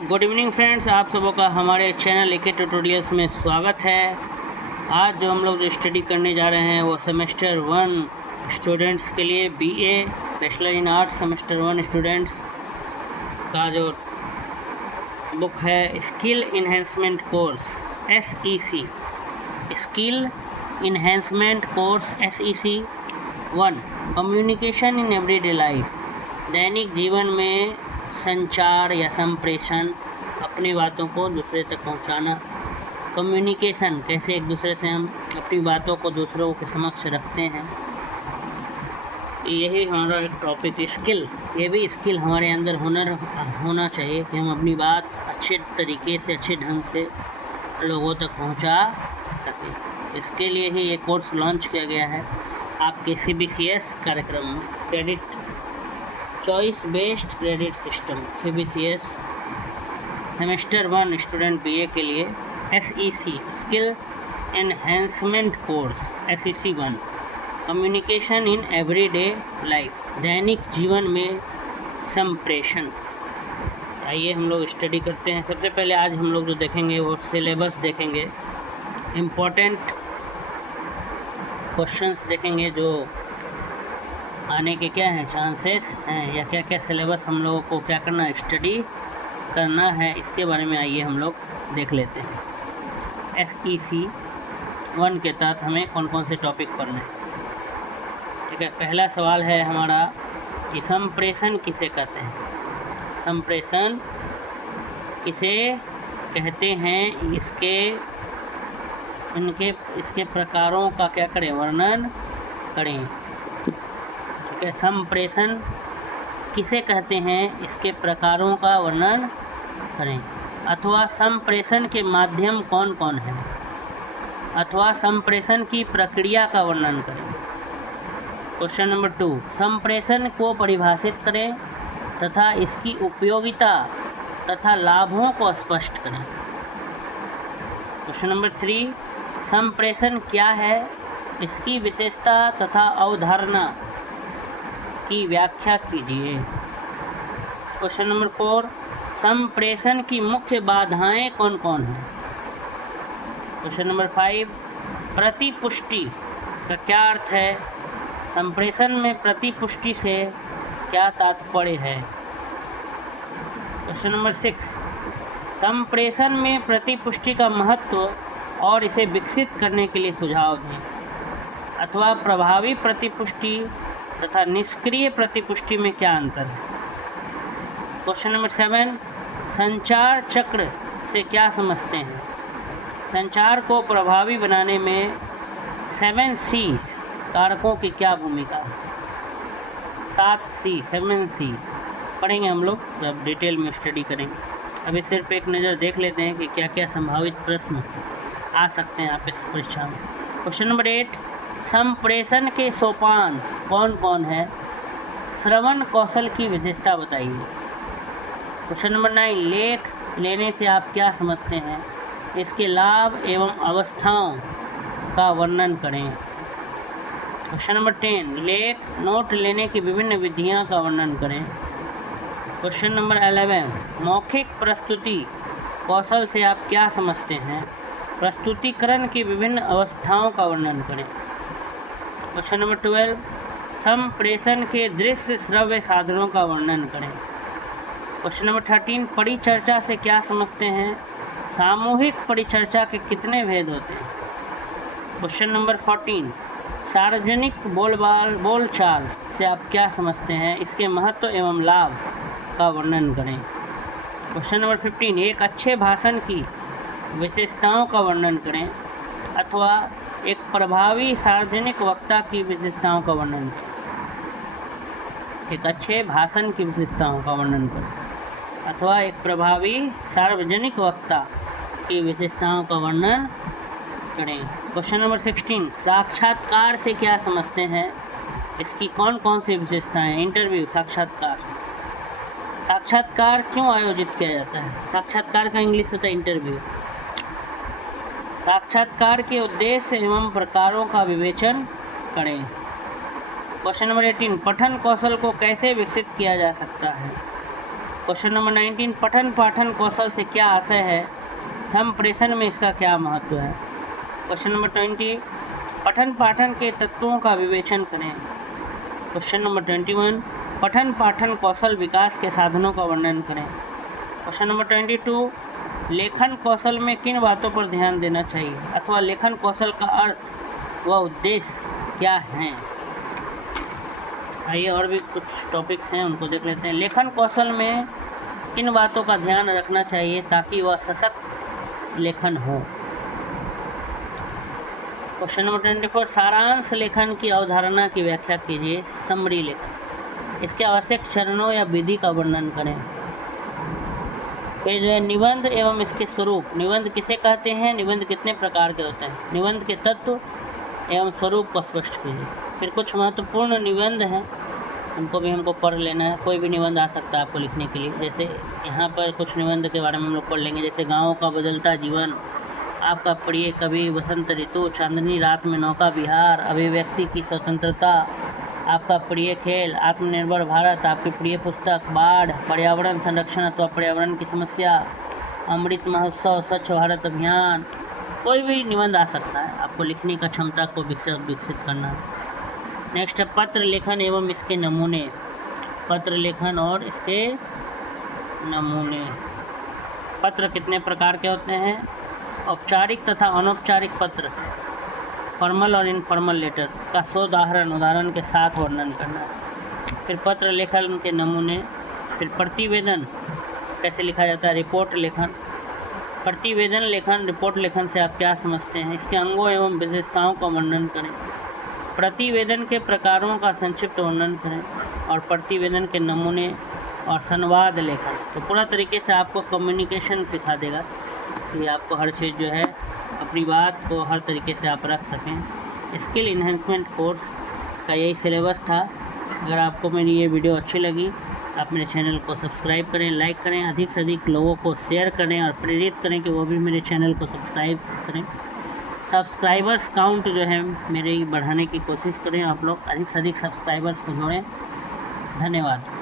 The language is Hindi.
गुड इवनिंग फ्रेंड्स, आप सबों का हमारे चैनल एके ट्यूटोरियल्स में स्वागत है। आज जो हम लोग जो स्टडी करने जा रहे हैं वो सेमेस्टर 1 स्टूडेंट्स के लिए BA bachelor in arts semester 1 students का जो बुक है skill enhancement course SEC, skill enhancement course SEC 1 communication in everyday life, दैनिक जीवन में संचार या संप्रेषण, अपनी बातों को दूसरे तक पहुंचाना। कम्युनिकेशन, कैसे एक दूसरे से हम अपनी बातों को दूसरों के समक्ष रखते हैं। यही हमारा एक टॉपिक। स्किल, ये भी स्किल हमारे अंदर हुनर होना चाहिए कि हम अपनी बात अच्छे तरीके से अच्छे ढंग से लोगों तक पहुंचा सकें। इसके लिए ही ये कोर्स लॉन्च किया गया है आपके CBCS कार्यक्रम में, credit choice based credit system CBCS semester 1 student BA के लिए SEC skill enhancement course SEC 1 communication in everyday life, दैनिक जीवन में संप्रेषण। आइए हम लोग स्टडी करते हैं। सबसे पहले आज हम लोग जो देखेंगे वो सिलेबस देखेंगे, इम्पोर्टेंट क्वेश्चंस देखेंगे जो आने के क्या हैं चांसेस हैं, या क्या क्या सिलेबस हम लोगों को क्या करना स्टडी करना है, इसके बारे में आइए हम लोग देख लेते हैं। SEC 1 के तहत हमें कौन कौन से टॉपिक पढ़ने हैं। ठीक है, पहला सवाल है हमारा कि संप्रेषण किसे कहते हैं। संप्रेषण किसे कहते हैं, इसके प्रकारों का क्या करें, वर्णन करें। ठीक है, संप्रेषण किसे कहते हैं, इसके प्रकारों का वर्णन करें। अथवा संप्रेषण के माध्यम कौन कौन है, अथवा संप्रेषण की प्रक्रिया का वर्णन करें। क्वेश्चन नंबर 2, संप्रेषण को परिभाषित करें तथा इसकी उपयोगिता तथा लाभों को स्पष्ट करें। क्वेश्चन नंबर 3, संप्रेषण क्या है, इसकी विशेषता तथा अवधारणा की व्याख्या कीजिए। क्वेश्चन नंबर 4, संप्रेषण की मुख्य बाधाएं कौन कौन हैं। क्वेश्चन नंबर 5, प्रतिपुष्टि का क्या अर्थ है, संप्रेषण में प्रतिपुष्टि से क्या तात्पर्य है। क्वेश्चन नंबर 6, संप्रेषण में प्रतिपुष्टि का महत्व और इसे विकसित करने के लिए सुझाव दें। अथवा प्रभावी प्रतिपुष्टि तथा निष्क्रिय प्रतिपुष्टि में क्या अंतर है। क्वेश्चन नंबर 7, संचार चक्र से क्या समझते हैं। संचार को प्रभावी बनाने में 7 C's कारकों की क्या भूमिका है। 7 C पढ़ेंगे हम लोग जब डिटेल में स्टडी करेंगे। अभी सिर्फ एक नज़र देख लेते हैं कि क्या क्या संभावित प्रश्न आ सकते हैं आपके परीक्षा में। क्वेश्चन नंबर 8, संप्रेषण के सोपान कौन कौन है, श्रवण कौशल की विशेषता बताइए। क्वेश्चन नंबर 9, लेख लेने से आप क्या समझते हैं, इसके लाभ एवं अवस्थाओं का वर्णन करें। क्वेश्चन नंबर 10, लेख नोट लेने की विभिन्न विधियां का वर्णन करें। क्वेश्चन नंबर 11, मौखिक प्रस्तुति कौशल से आप क्या समझते हैं, प्रस्तुतिकरण की विभिन्न अवस्थाओं का वर्णन करें। क्वेश्चन नंबर 12, संप्रेषण के दृश्य श्रव्य साधनों का वर्णन करें। क्वेश्चन नंबर 13, परिचर्चा से क्या समझते हैं, सामूहिक परिचर्चा के कितने भेद होते हैं। क्वेश्चन नंबर 14, सार्वजनिक बोलचाल से आप क्या समझते हैं, इसके महत्व एवं लाभ का वर्णन करें। क्वेश्चन नंबर 15, एक अच्छे भाषण की विशेषताओं का वर्णन करें। अथवा एक प्रभावी सार्वजनिक वक्ता की विशेषताओं का वर्णन करें। एक अच्छे भाषण की विशेषताओं का वर्णन करें अथवा एक प्रभावी सार्वजनिक वक्ता की विशेषताओं का वर्णन करें। क्वेश्चन नंबर 16, साक्षात्कार से क्या समझते हैं, इसकी कौन कौन सी विशेषताएं। इंटरव्यू, साक्षात्कार क्यों आयोजित किया जाता है। साक्षात्कार का इंग्लिश होता है इंटरव्यू। साक्षात्कार के उद्देश्य एवं प्रकारों का विवेचन करें। क्वेश्चन नंबर 18, पठन कौशल को कैसे विकसित किया जा सकता है। क्वेश्चन नंबर 19, पठन पाठन कौशल से क्या आशय है, संप्रेषण में इसका क्या महत्व है। क्वेश्चन नंबर 20, पठन पाठन के तत्वों का विवेचन करें। क्वेश्चन नंबर 21, पठन पाठन कौशल विकास के साधनों का वर्णन करें। क्वेश्चन नंबर 22, लेखन कौशल में किन बातों पर ध्यान देना चाहिए अथवा लेखन कौशल का अर्थ व उद्देश्य क्या हैं। आइए और भी कुछ टॉपिक्स हैं उनको देख लेते हैं। लेखन कौशल में किन बातों का ध्यान रखना चाहिए ताकि वह सशक्त लेखन हो। क्वेश्चन नंबर 24, सारांश लेखन की अवधारणा की व्याख्या कीजिए। समरी लेखन, इसके आवश्यक चरणों या विधि का वर्णन करें। फिर जो है निबंध एवं इसके स्वरूप। निबंध किसे कहते हैं, निबंध कितने प्रकार के होते हैं, निबंध के तत्व एवं स्वरूप को स्पष्ट कीजिए। फिर कुछ महत्वपूर्ण निबंध हैं, उनको भी हमको पढ़ लेना है। कोई भी निबंध आ सकता है आपको लिखने के लिए। जैसे यहाँ पर कुछ निबंध के बारे में हम लोग पढ़ लेंगे, जैसे गाँव का बदलता जीवन, आपका प्रिय कवि, वसंत ऋतु, चांदनी रात में नौका विहार, अभिव्यक्ति की स्वतंत्रता, आपका प्रिय खेल, आत्मनिर्भर भारत, आपकी प्रिय पुस्तक, बाढ़, पर्यावरण संरक्षण अथवा पर्यावरण की समस्या, अमृत महोत्सव, स्वच्छ भारत अभियान। कोई भी निबंध आ सकता है, आपको लिखने का क्षमता को विकसित करना है। नेक्स्ट है पत्र लेखन एवं इसके नमूने। पत्र लेखन और इसके नमूने। पत्र कितने प्रकार के होते हैं, औपचारिक तथा अनौपचारिक पत्र, फॉर्मल और इनफॉर्मल लेटर का उदाहरण के साथ वर्णन करना है। फिर पत्र लेखन के नमूने। फिर प्रतिवेदन कैसे लिखा जाता है, रिपोर्ट लेखन। प्रतिवेदन लेखन, रिपोर्ट लेखन से आप क्या समझते हैं, इसके अंगों एवं विशेषताओं का वर्णन करें। प्रतिवेदन के प्रकारों का संक्षिप्त वर्णन करें और प्रतिवेदन के नमूने और संवाद लेखन। तो पूरा तरीके से आपको कम्युनिकेशन सिखा देगा कि आपको हर चीज़ जो है अपनी बात को हर तरीके से आप रख सकें। स्किल इन्हेंसमेंट कोर्स का यही सिलेबस था। अगर आपको मेरी ये वीडियो अच्छी लगी तो आप मेरे चैनल को सब्सक्राइब करें, लाइक करें, अधिक से अधिक लोगों को शेयर करें और प्रेरित करें कि वो भी मेरे चैनल को सब्सक्राइब करें। सब्सक्राइबर्स काउंट जो है मेरे बढ़ाने की कोशिश करें, आप लोग अधिक से अधिक सब्सक्राइबर्स को जोड़ें। धन्यवाद।